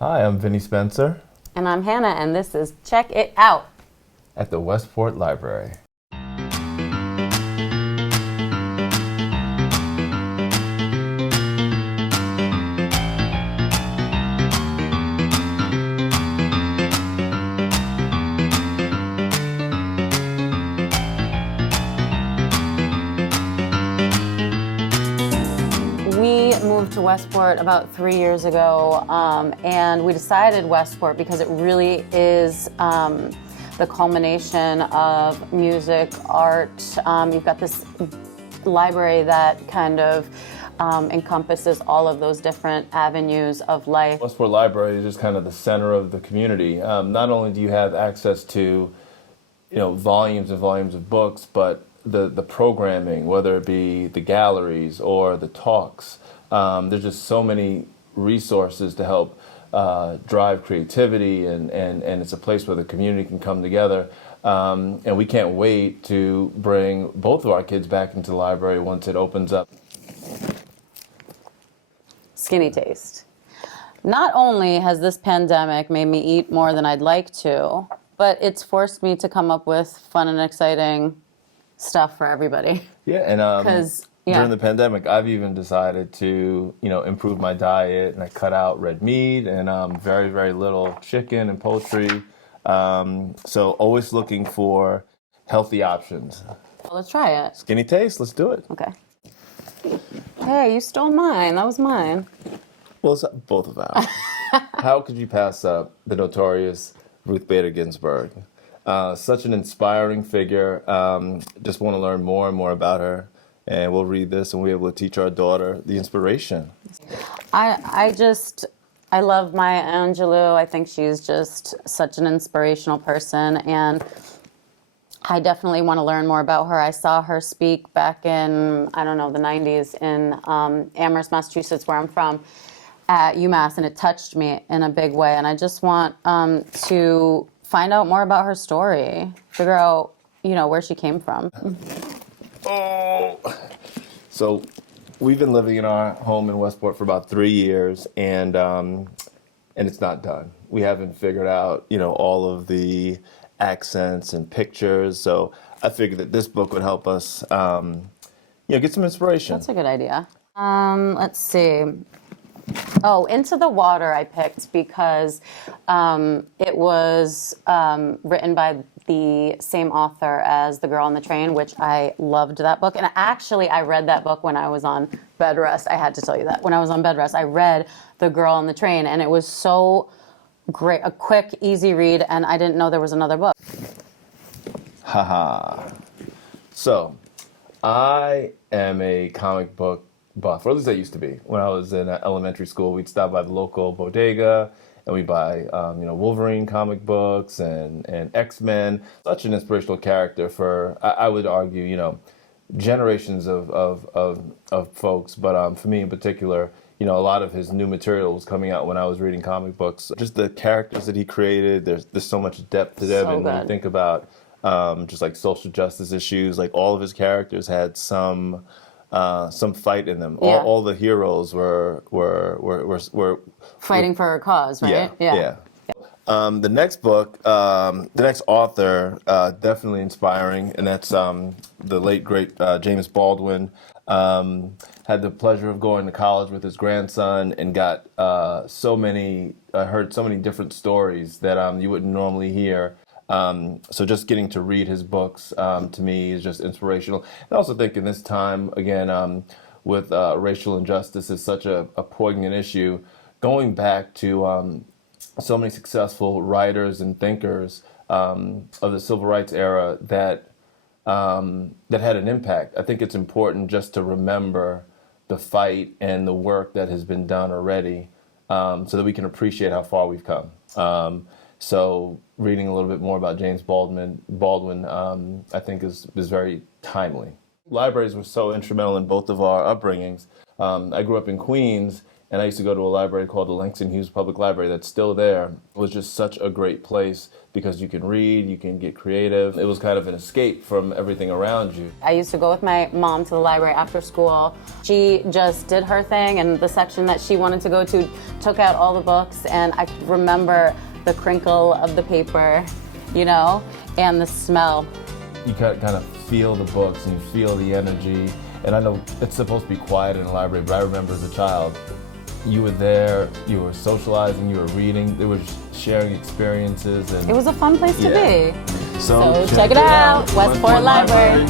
Hi, I'm Vinnie Spencer And I'm Hannah, and this is Check It Out. at the Westport Library. We moved to Westport about 3 years ago, and we decided Westport because it really is the culmination of music, art. You've got this library that kind of encompasses all of those different avenues of life. Westport Library is just kind of the center of the community. Not only do you have access to, volumes and volumes of books, but the programming, whether it be the galleries or the talks, there's just so many resources to help drive creativity, and it's a place where the community can come together. And we can't wait to bring both of our kids back into the library once it opens up. Skinny taste. Not only has this pandemic made me eat more than I'd like to, but it's forced me to come up with fun and exciting stuff for everybody. Yeah, and 'Cause, during the pandemic, I've even decided to, improve my diet, and I cut out red meat and very, very little chicken and poultry. So always looking for healthy options. Well, let's try it. Skinny taste, let's do it. Okay. Hey, you stole mine. That was mine. Well, it's both of ours. How could you pass up the notorious Ruth Bader Ginsburg? Such an inspiring figure. Just want to learn more and more about her. And we'll read this and we'll be able to teach our daughter the inspiration. I love Maya Angelou. I think she's just such an inspirational person, and I definitely want to learn more about her. I saw her speak back in, I don't know, the 90s in Amherst, Massachusetts, where I'm from, at UMass, and it touched me in a big way. And I just want to find out more about her story, figure out, where she came from. Oh. So we've been living in our home in Westport for about 3 years, and it's not done. We haven't figured out, all of the accents and pictures. So I figured that this book would help us, get some inspiration. That's a good idea. Let's see. Oh, Into the Water I picked because it was written by the same author as The Girl on the Train, which I loved that book. And actually, I read that book when I was on bed rest. I had to tell you that. When I was on bed rest, I read The Girl on the Train, and it was so great, a quick, easy read, and I didn't know there was another book. Haha. So I am a comic book buff, or at least I used to be. When I was in elementary school, we'd stop by the local bodega and we'd buy, Wolverine comic books and X-Men. Such an inspirational character for, I would argue, generations of folks. But for me in particular, a lot of his new material was coming out when I was reading comic books. Just the characters that he created, there's so much depth to them. So and when you good. think about just like social justice issues, like all of his characters had some fight in them. Yeah. All the heroes were Fighting for a cause, right? yeah. The next book, the next author, definitely inspiring, and that's the late great James Baldwin. Had the pleasure of going to college with his grandson and got heard so many different stories that you wouldn't normally hear. So just getting to read his books to me is just inspirational. And also think in this time, again, with racial injustice is such a poignant issue, going back to so many successful writers and thinkers of the civil rights era that had an impact. I think it's important just to remember the fight and the work that has been done already, so that we can appreciate how far we've come. So reading a little bit more about James Baldwin, I think is very timely. libraries were so instrumental in both of our upbringings. I grew up in Queens, and I used to go to a library called the Langston Hughes Public Library that's still there. It was just such a great place because you can read, you can get creative. It was kind of an escape from everything around you. I used to go with my mom to the library after school. She just did her thing, and the section that she wanted to go to took out all the books, and I could remember the crinkle of the paper, you know, and the smell. You kind of feel the books and you feel the energy. And I know it's supposed to be quiet in a library, but I remember as a child, you were there, you were socializing, you were reading, there was sharing experiences. And it was a fun place to be. So check it out, Westport Library.